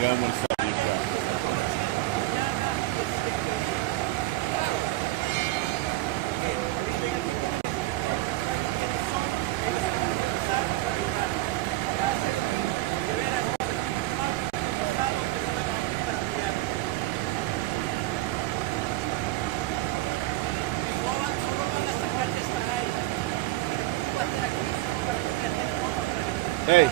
Hagamos sair já. Hey.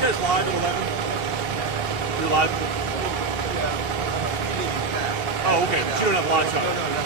guys live at 11? You're live? Oh, okay. But you don't have live shot.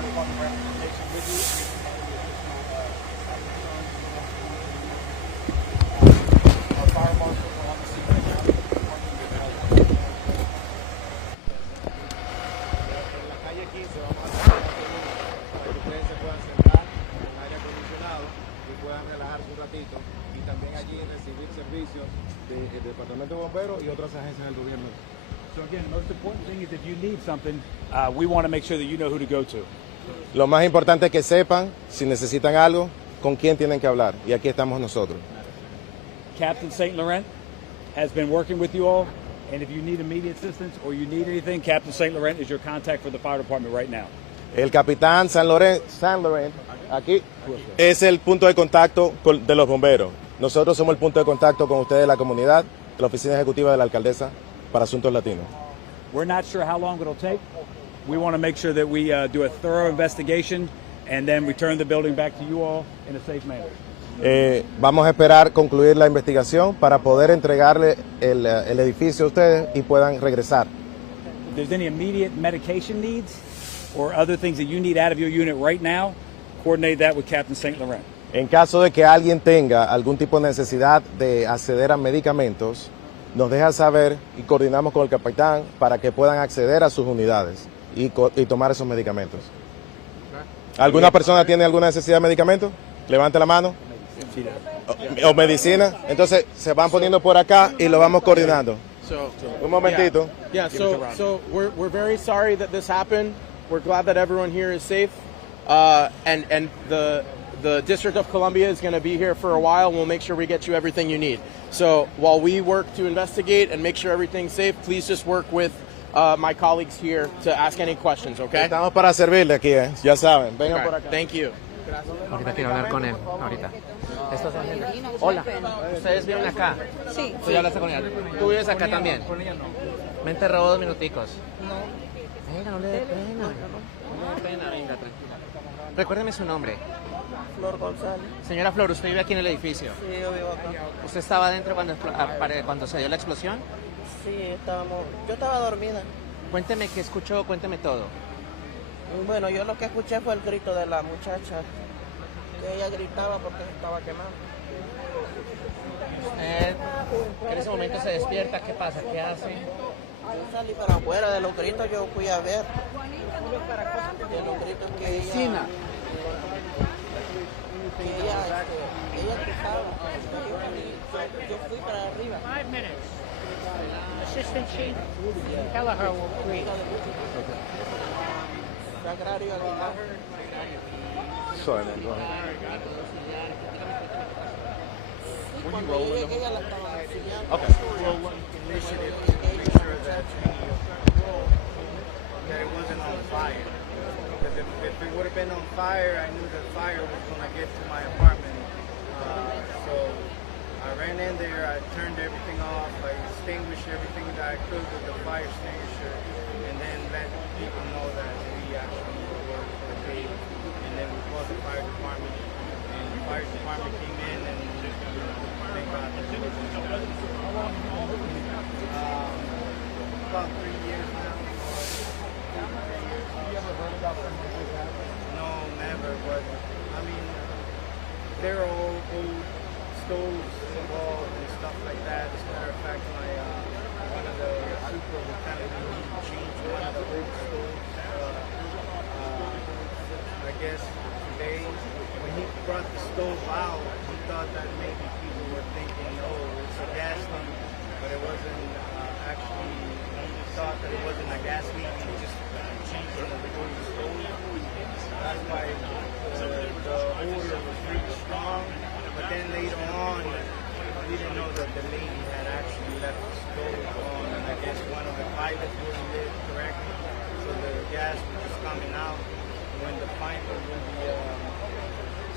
fire department representation with you. Our fire marshals are on the scene right now. En la calle 15 vamos a hacer para que ustedes se puedan sentar en aire acondicionado y puedan relajarse un ratito, y también allí recibir servicios del Departamento de Bomberos y otras agencias del gobierno. So again, the most important thing is if you need something, we want to make sure that you know who to go to. Lo más importante es que sepan, si necesitan algo, con quién tienen que hablar, y aquí estamos nosotros. Captain St. Laurent has been working with you all, and if you need immediate assistance or you need anything, Captain St. Laurent is your contact for the fire department right now. El capitán Saint Laurent, aquí, es el punto de contacto de los bomberos. Nosotros somos el punto de contacto con ustedes, la comunidad, de la oficina ejecutiva de la alcaldesa para asuntos latinos. We're not sure how long it'll take. We want to make sure that we do a thorough investigation and then return the building back to you all in a safe manner. Vamos a esperar concluir la investigación para poder entregarle el edificio a ustedes y puedan regresar. If there's any immediate medication needs or other things that you need out of your unit right now, coordinate that with Captain St. Laurent. En caso de que alguien tenga algún tipo de necesidad de acceder a medicamentos, nos deja saber y coordinamos con el capitán para que puedan acceder a sus unidades y tomar esos medicamentos. ¿Alguna persona tiene alguna necesidad de medicamentos? Levante la mano. O medicina. Entonces se van poniendo por acá y lo vamos coordinando. Un momentito. Yeah, so we're very sorry that this happened. We're glad that everyone here is safe. And the District of Columbia is going to be here for a while. We'll make sure we get you everything you need. So while we work to investigate and make sure everything's safe, please just work with my colleagues here to ask any questions, okay? Estamos para servirle aquí, ya saben. Vengan por acá. Thank you. Ahorita quiero hablar con él, ahorita. Hola, ¿ustedes viven acá? Sí. Tú ya hablaste con ella. ¿Tú vives acá también? Me enterró 2 minuticos. No. Venga, no le dé pena. No le dé pena, venga, tranquila. Recuérdeme su nombre. Flor González. Señora Flor, ¿usted vive aquí en el edificio? Sí, yo vivo acá. ¿Usted estaba adentro cuando se dio la explosión? Sí, yo estaba dormida. Cuénteme qué escuchó, cuénteme todo. Bueno, yo lo que escuché fue el grito de la muchacha. Que ella gritaba porque se estaba quemando. En ese momento se despierta, ¿qué pasa? ¿Qué hace? Yo salí para afuera de los gritos, yo fui a ver. De los gritos que ella... Que ella gritaba. Yo fui para arriba. 5 minutes. Assistant Chief Kelleher will brief. Sagrario Aguilar. Sorry, man, go ahead. Cuando yo llegué ella la estaba auxiliando. Okay. Initiative to make sure that it wasn't on fire. Because if it would have been on fire, I knew the fire was going to get to my apartment. So I ran in there, I turned everything off, I extinguished everything that I could with the fire extinguisher, and then let people know that we actually were okay. And then we called the fire department, and the fire department came in and they got the about 3 years now. No, never, but I mean, they're all old stoves involved and stuff like that. As a matter of fact, one of the super was telling me he changed one of the old stoves. I guess today, when he brought the stove out, he thought that maybe people were thinking, oh, it's a gas leak, but it wasn't actually, he thought that it wasn't a gas leak, he just changed one of the old stoves. That's why the odor was pretty strong, but then later on, we didn't know that the lady had actually left the stove on, and I guess one of the pipes wasn't lit correctly, so the gas was just coming out. When the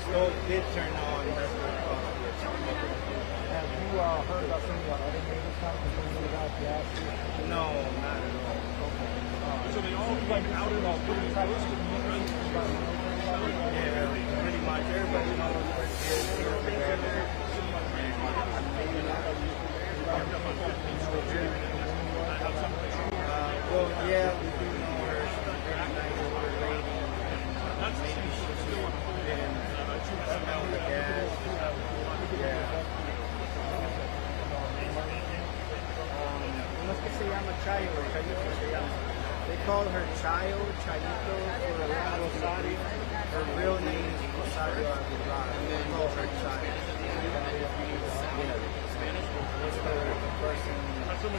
stove did turn on, that's what it caused the explosion. Have you heard about some of the other neighbors complaining about gas? No, not at all. So they all came out and all pretty close to the Yeah, pretty much everybody knows what it is here together. Well, yeah, we do know her. She's a very nice older lady. They call her Chayo, Chayito, for Rosario. Her real name is Rosario Aguilar. They call her Chayo. Spanish? What's the person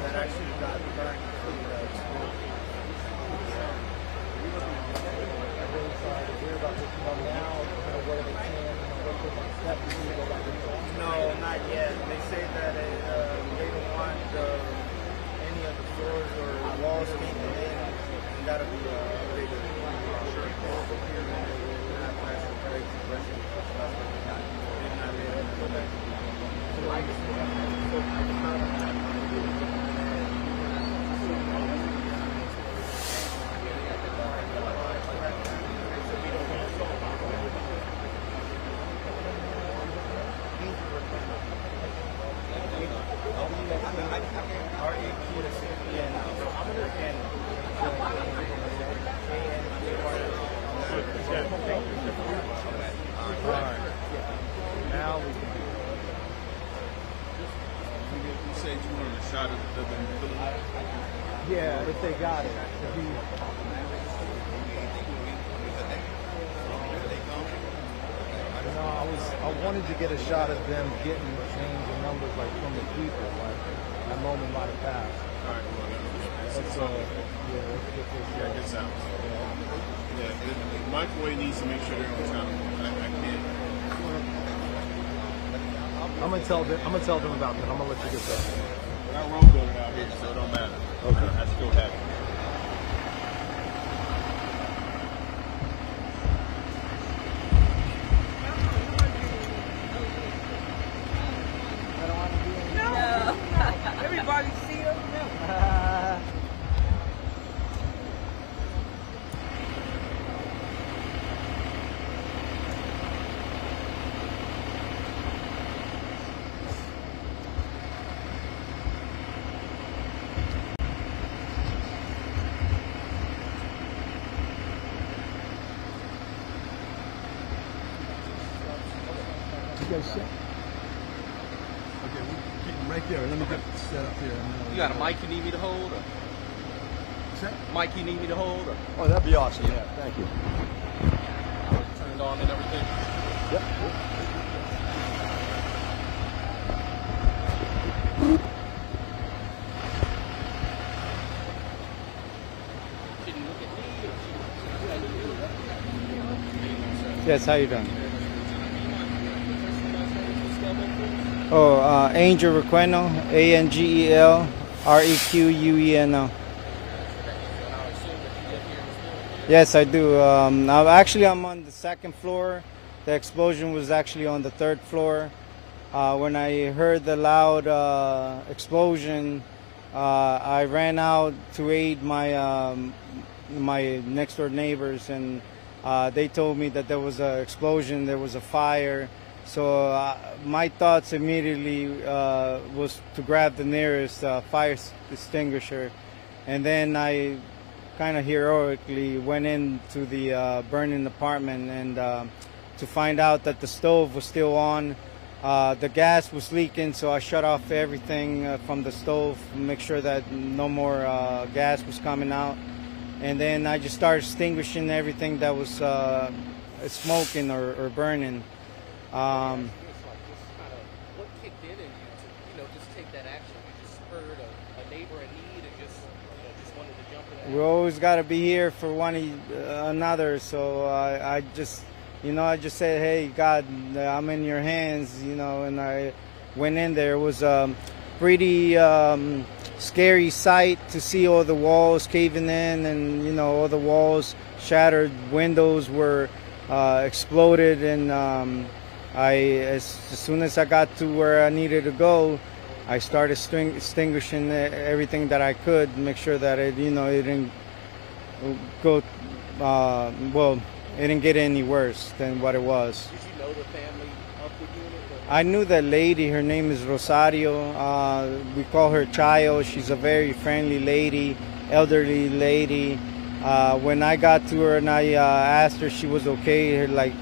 that actually got burned from the school? I'm really sorry to hear about this now. What are they saying? What are the steps? No, not yet. They say that they don't want any of the floors or walls caving in. And that'll be a big Yeah, if they got it. I wanted to get a shot of them getting the change in numbers like from the people. Like that moment might have passed. All right, well, let's get this out. Yeah, the microwave needs to make sure they're on time. I can't. I'm gonna tell them about that. I'm gonna let you get that. I got road building out here, so it don't matter. Okay. I still have it. Everybody see him? You guys set? Okay, we're getting right there. Let me get set up here. You got a mic you need me to hold? Or? Set? Mic you need me to hold? Or? Oh, that'd be awesome. Yeah, thank you. Turned on and everything? Yep. Yes, how you doing? Oh, Angel Requeno, ANGELREQUENO. Yes, I do. I'm on the second floor. The explosion was actually on the third floor. When I heard the loud explosion, I ran out to aid my my next door neighbors, and they told me that there was an explosion, there was a fire. So my thoughts immediately was to grab the nearest fire extinguisher, and then I kind of heroically went into the burning apartment and to find out that the stove was still on. The gas was leaking, so I shut off everything from the stove to make sure that no more gas was coming out. And then I just started extinguishing everything that was smoking or burning. What kicked in you to, just take that action? You just spurred a neighbor in need and just wanted to jump in. We always got to be here for one another. So I just said, hey, God, I'm in your hands, and I went in there. It was a pretty scary sight to see all the walls caving in and, all the walls shattered, windows were exploded, and as soon as I got to where I needed to go, I started extinguishing everything that I could, make sure that it didn't go, it didn't get any worse than what it was. Did you know the family of the unit? I knew that lady. Her name is Rosario. We call her Chayo. She's a very friendly lady, elderly lady. When I got to her and I asked her she was okay, like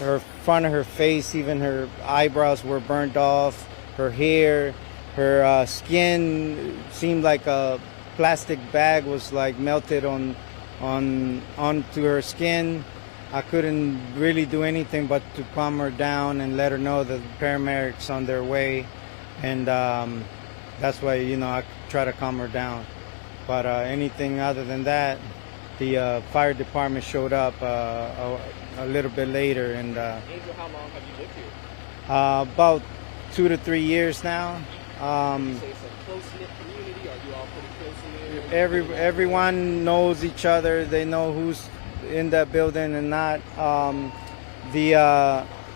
her front of her face, even her eyebrows were burnt off, her hair. her skin seemed like a plastic bag was like melted onto her skin. I couldn't really do anything but to calm her down and let her know that the paramedics on their way, and that's why, you know, I try to calm her down. But anything other than that, the fire department showed up a little bit later. And Angel, how long have you lived here? about 2 to 3 years now. Would you say it's a close-knit community? Are you all pretty close in there? Everyone knows each other. They know who's in that building and not.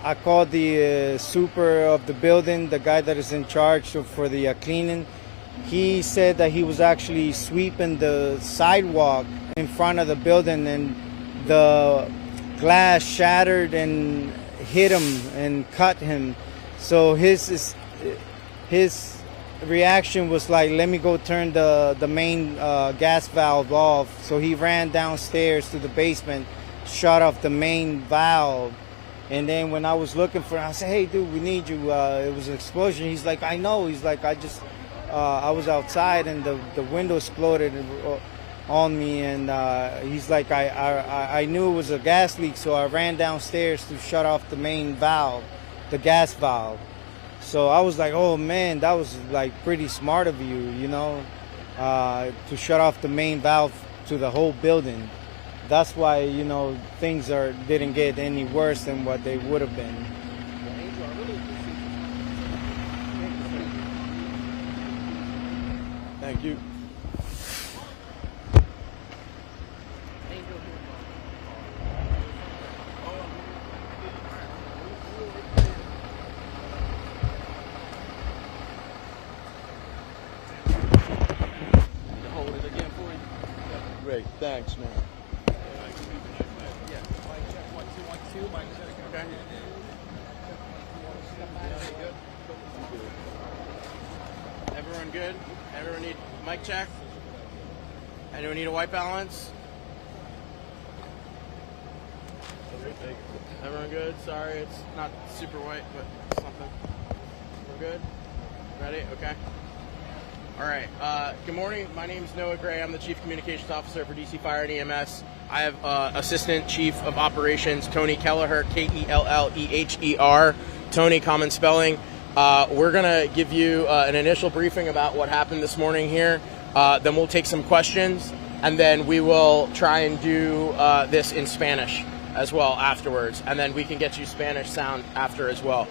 I called the super of the building, the guy that is in charge for the cleaning. He said that he was actually sweeping the sidewalk in front of the building, and the glass shattered and hit him and cut him. So his reaction was like, let me go turn the main gas valve off. So he ran downstairs to the basement, shut off the main valve. And then when I was looking for him, I said, hey, dude, we need you. It was an explosion. He's like, I know. He's like, I was outside and the window exploded on me. And he's like, I knew it was a gas leak, so I ran downstairs to shut off the main valve, the gas valve. So I was like, oh man, that was like pretty smart of you, you know, to shut off the main valve to the whole building. That's why, you know, things didn't get any worse than what they would have been. Thank you. Hold it again for you. Great, thanks, man. Okay. Everyone good? Everyone need mic check? Anyone need a white balance? Everyone good? Sorry, it's not super white, but something. We're good? Ready? Okay. All right. Good morning. My name is Noah Gray. I'm the Chief Communications Officer for DC Fire and EMS. I have Assistant Chief of Operations Tony Kelleher, Kelleher. Tony, common spelling. We're going to give you an initial briefing about what happened this morning here. Then we'll take some questions, and then we will try and do this in Spanish as well afterwards, and then we can get you Spanish sound after as well.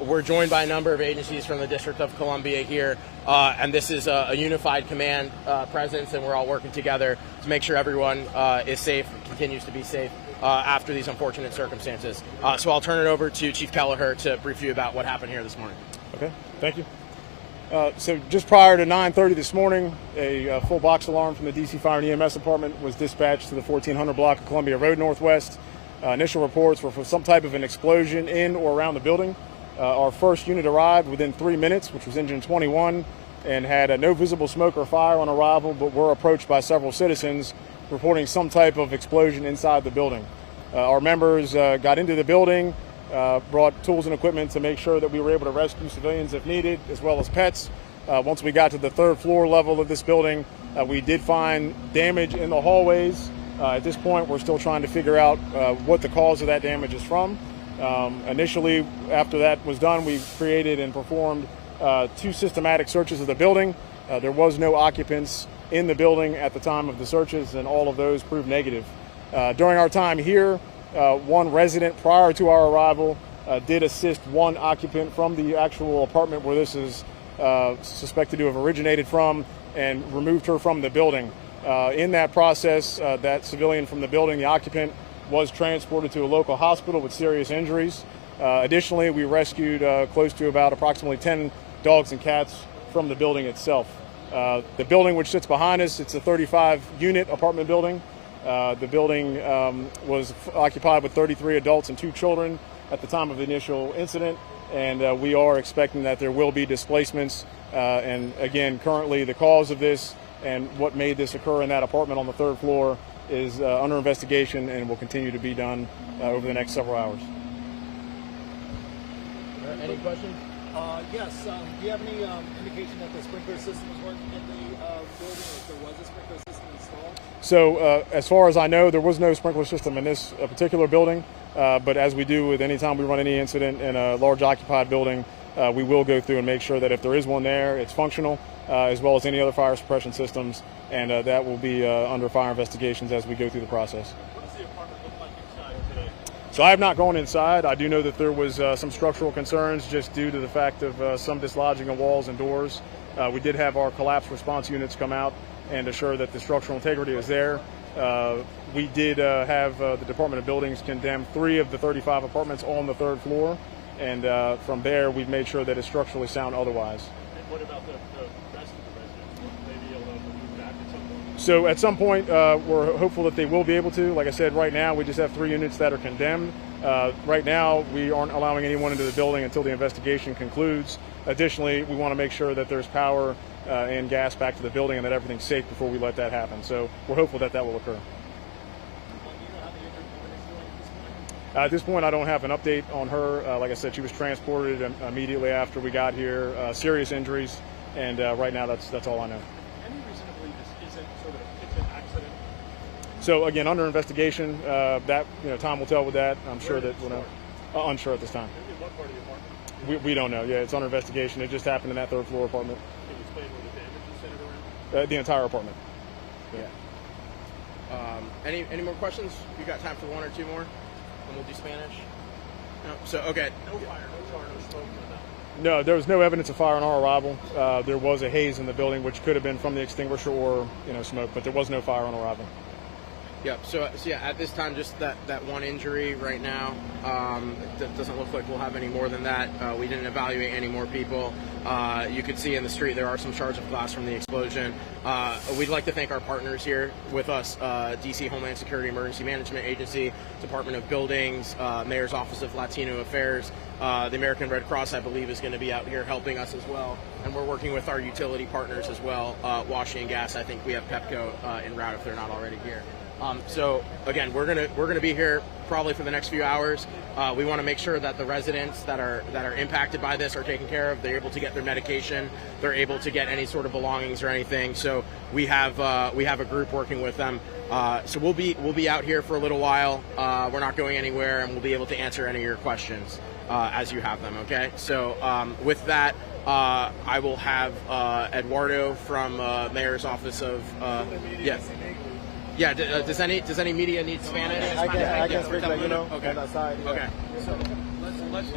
We're joined by a number of agencies from the District of Columbia here, and this is a unified command presence, and we're all working together to make sure everyone is safe and continues to be safe after these unfortunate circumstances. So I'll turn it over to Chief Kelleher to brief you about what happened here this morning. Okay, thank you. So just prior to 9:30 this morning, a full box alarm from the DC Fire and EMS Department was dispatched to the 1400 block of Columbia Road Northwest. Initial reports were for some type of an explosion in or around the building. Our first unit arrived within 3 minutes, which was engine 21, and had no visible smoke or fire on arrival, but were approached by several citizens reporting some type of explosion inside the building. Our members got into the building, brought tools and equipment to make sure that we were able to rescue civilians if needed, as well as pets. Once we got to the third floor level of this building, we did find damage in the hallways. At this point, we're still trying to figure out what the cause of that damage is from. Initially, after that was done, we created and performed 2 systematic searches of the building. There was no occupants in the building at the time of the searches, and all of those proved negative. During our time here, one resident prior to our arrival did assist one occupant from the actual apartment where this is suspected to have originated from, and removed her from the building. In that process, that civilian from the building, the occupant, was transported to a local hospital with serious injuries. Additionally, we rescued close to about approximately 10 dogs and cats from the building itself. The building which sits behind us, it's a 35-unit apartment building. The building was occupied with 33 adults and 2 children at the time of the initial incident, and we are expecting that there will be displacements. And again, currently the cause of this and what made this occur in that apartment on the 3rd floor is under investigation and will continue to be done over the next several hours. Any questions? Yes. Do you have any indication that the sprinkler system was working in the building, or if there was a sprinkler system installed? So as far as I know, there was no sprinkler system in this particular building, but as we do with any time we run any incident in a large occupied building, we will go through and make sure that if there is one there, it's functional, as well as any other fire suppression systems, and that will be under fire investigations as we go through the process. What does the apartment look like inside today? So I have not gone inside. I do know that there was some structural concerns just due to the fact of some dislodging of walls and doors. We did have our collapse response units come out and assure that the structural integrity is there. We did have the Department of Buildings condemn 3 of the 35 apartments on the 3rd floor, and from there we've made sure that it's structurally sound otherwise. And what about the rest of the residents? Will they be able to move back at some point? So at some point, we're hopeful that they will be able to. Like I said, right now we just have 3 units that are condemned. Right now we aren't allowing anyone into the building until the investigation concludes. Additionally, we want to make sure that there's power and gas back to the building and that everything's safe before we let that happen. So we're hopeful that that will occur. At this point, I don't have an update on her. Like I said, she was transported immediately after we got here. Serious injuries, and right now that's all I know. Any reason to believe this isn't sort of a kitchen accident? So again, under investigation, that time will tell with that. I'm sure that we'll know. Unsure at this time. In what part of the apartment? We don't know. Yeah, it's under investigation. It just happened in that 3rd floor apartment. Can you explain where the damage is centered around? The entire apartment. Yeah. Any more questions? You got time for 1 or 2 more? And we'll do Spanish. No. So okay. No fire, no tar, no smoke, no nothing. No, there was no evidence of fire on our arrival. There was a haze in the building, which could have been from the extinguisher or smoke, but there was no fire on arrival. Yep. So yeah, at this time, just that one injury right now. It doesn't look like we'll have any more than that. We didn't evaluate any more people. You could see in the street there are some shards of glass from the explosion. We'd like to thank our partners here with us, DC Homeland Security Emergency Management Agency, Department of Buildings, Mayor's Office of Latino Affairs. The American Red Cross, I believe, is going to be out here helping us as well. And we're working with our utility partners as well, Washington Gas. I think we have Pepco en route if they're not already here. So again, we're gonna be here probably for the next few hours. We want to make sure that the residents that are impacted by this are taken care of. They're able to get their medication. They're able to get any sort of belongings or anything. So we have a group working with them. So we'll be out here for a little while. We're not going anywhere, and we'll be able to answer any of your questions as you have them. Okay. So with that, I will have Eduardo from Mayor's Office of yes. Yeah, does any media need Spanish? I can speak, Okay. on that side. Okay. So let's